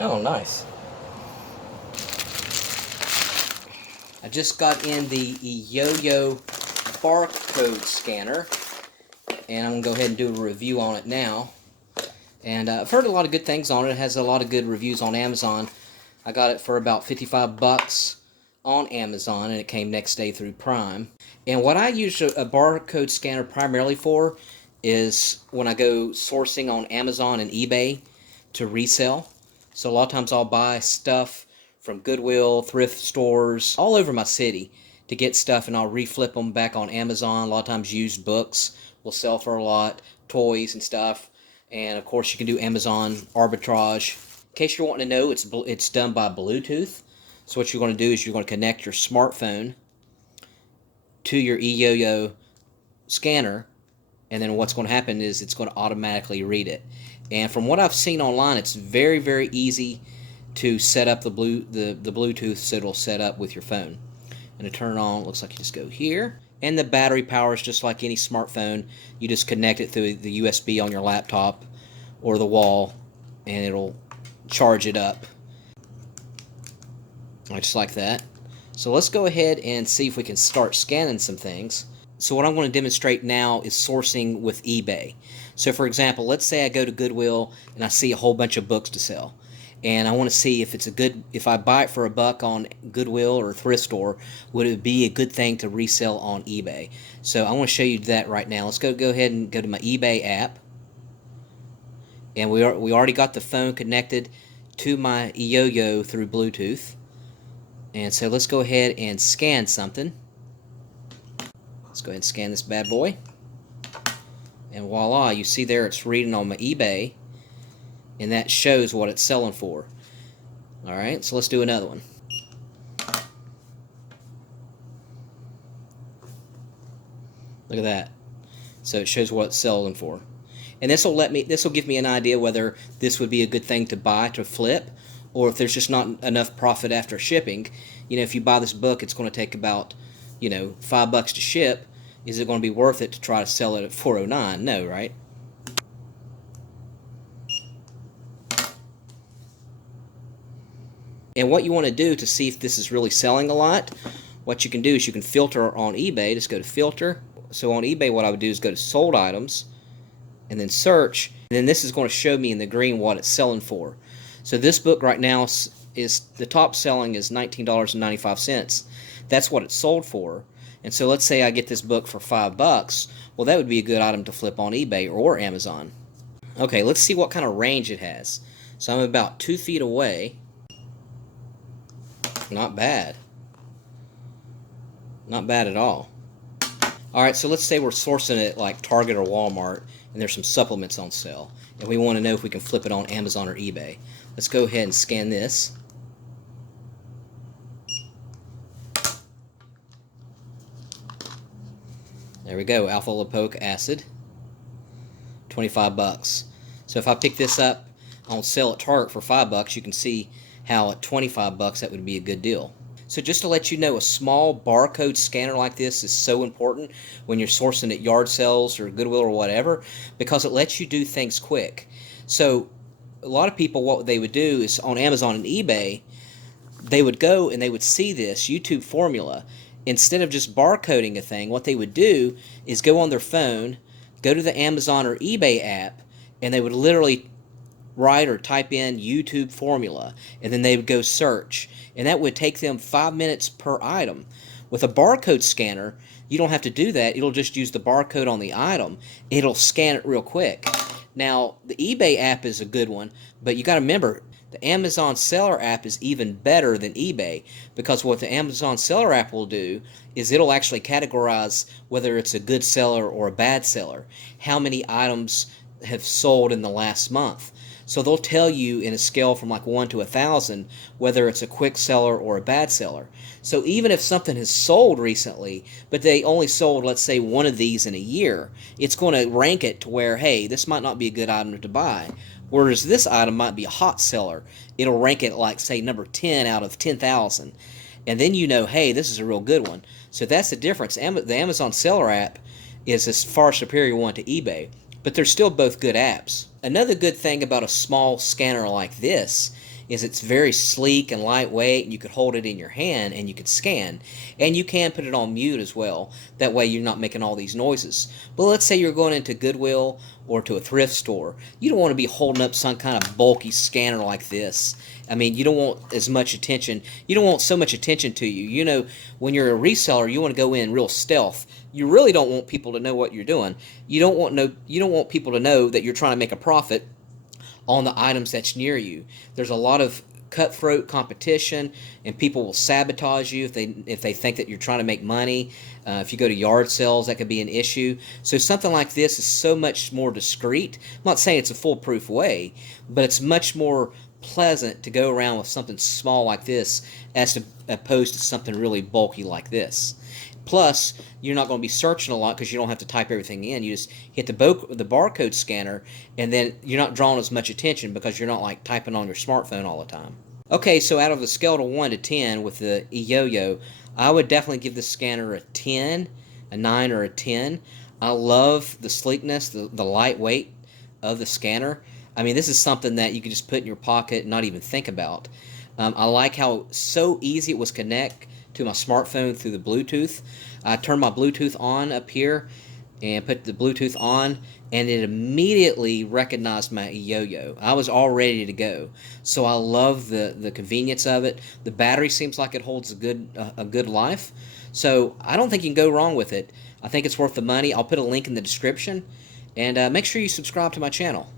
Oh, nice. I just got in the EYOYO barcode scanner, and I'm going to go ahead and do a review on it now. And I've heard a lot of good things on it. It has a lot of good reviews on Amazon. I got it for about 55 bucks on Amazon, and it came next day through Prime. And what I use a barcode scanner primarily for is when I go sourcing on Amazon and eBay to resell. So a lot of times I'll buy stuff from Goodwill, thrift stores, all over my city to get stuff, and I'll reflip them back on Amazon. A lot of times used books will sell for a lot, toys and stuff. And of course you can do Amazon arbitrage. In case you're wanting to know, it's done by Bluetooth. So what you're going to do is you're going to connect your smartphone to your EYOYO scanner, and then what's going to happen is it's going to automatically read it. And from what I've seen online, it's very, very easy to set up the Bluetooth so it'll set up with your phone. And to turn it on, it looks like you just go here. And the battery power is just like any smartphone. You just connect it through the USB on your laptop or the wall, and it'll charge it up. Just like that. So let's go ahead and see if we can start scanning some things. So what I'm going to demonstrate now is sourcing with eBay. So for example, let's say I go to Goodwill and I see a whole bunch of books to sell. And I want to see if if I buy it for a buck on Goodwill or thrift store, would it be a good thing to resell on eBay? So I want to show you that right now. Let's go ahead and go to my eBay app. And we already got the phone connected to my EYOYO through Bluetooth. And so let's go ahead and scan something. Let's go ahead and scan this bad boy. And voila, you see there it's reading on my eBay, and that shows what it's selling for. Alright, so let's do another one. Look at that. So it shows what it's selling for. And this will give me an idea whether this would be a good thing to buy to flip, or if there's just not enough profit after shipping. If you buy this book, it's going to take about, $5 to ship. Is it going to be worth it to try to sell it at $4.09? No, right? And what you want to do to see if this is really selling a lot, what you can do is you can filter on eBay. Just go to filter. So on eBay, what I would do is go to sold items and then search. And then this is going to show me in the green what it's selling for. So this book right now is the top selling is $19.95. That's what it's sold for. And so let's say I get this book for $5. Well, that would be a good item to flip on eBay or Amazon. Okay, let's see what kind of range it has. So I'm about 2 feet away. Not bad. Not bad at all. Alright, so let's say we're sourcing it like Target or Walmart, and there's some supplements on sale, and we want to know if we can flip it on Amazon or eBay. Let's go ahead and scan this. There we go, alpha lipoic acid, 25 bucks. So if I pick this up on sale at Target for $5, you can see how at 25 bucks that would be a good deal. So just to let you know, a small barcode scanner like this is so important when you're sourcing at yard sales or Goodwill or whatever, because it lets you do things quick. So a lot of people, what they would do is on Amazon and eBay, they would go and they would see this YouTube formula. Instead of just barcoding a thing, what they would do is go on their phone, go to the Amazon or eBay app, and they would literally write or type in YouTube formula, and then they would go search, and that would take them 5 minutes per item. With a barcode scanner, you don't have to do that. It'll just use the barcode on the item. It'll scan it real quick. Now, the eBay app is a good one, but you got to remember, the Amazon Seller app is even better than eBay, because what the Amazon Seller app will do is it'll actually categorize whether it's a good seller or a bad seller, how many items have sold in the last month. So they'll tell you in a scale from like 1 to 1,000 whether it's a quick seller or a bad seller. So even if something has sold recently, but they only sold, let's say, one of these in a year, it's going to rank it to where, hey, this might not be a good item to buy. Whereas this item might be a hot seller. It'll rank it like, say, number 10 out of 10,000. And then you know, hey, this is a real good one. So that's the difference. The Amazon Seller app is a far superior one to eBay, but they're still both good apps. Another good thing about a small scanner like this is it's very sleek and lightweight, and you could hold it in your hand and you could scan. And you can put it on mute as well. That way you're not making all these noises. But let's say you're going into Goodwill or to a thrift store. You don't want to be holding up some kind of bulky scanner like this. I mean, you don't want as much attention. You don't want so much attention to you. You know, when you're a reseller, you want to go in real stealth. You really don't want people to know what you're doing. You don't want people to know that you're trying to make a profit on the items that's near you. There's a lot of cutthroat competition, and people will sabotage you if they think that you're trying to make money. If you go to yard sales, that could be an issue. So something like this is so much more discreet. I'm not saying it's a foolproof way, but it's much more pleasant to go around with something small like this as opposed to something really bulky like this. Plus, you're not going to be searching a lot because you don't have to type everything in. You just hit the barcode scanner, and then you're not drawing as much attention because you're not like typing on your smartphone all the time. Okay, so out of the scale of 1 to 10 with the EYOYO, I would definitely give this scanner a 10, a 9, or a 10. I love the sleekness, the lightweight of the scanner. I mean, this is something that you can just put in your pocket and not even think about. I like how so easy it was to connect to my smartphone through the Bluetooth. I turned my Bluetooth on up here and put the Bluetooth on, and it immediately recognized my EYOYO. I was all ready to go. So I love the convenience of it. The battery seems like it holds a good life. So I don't think you can go wrong with it. I think it's worth the money. I'll put a link in the description, and make sure you subscribe to my channel.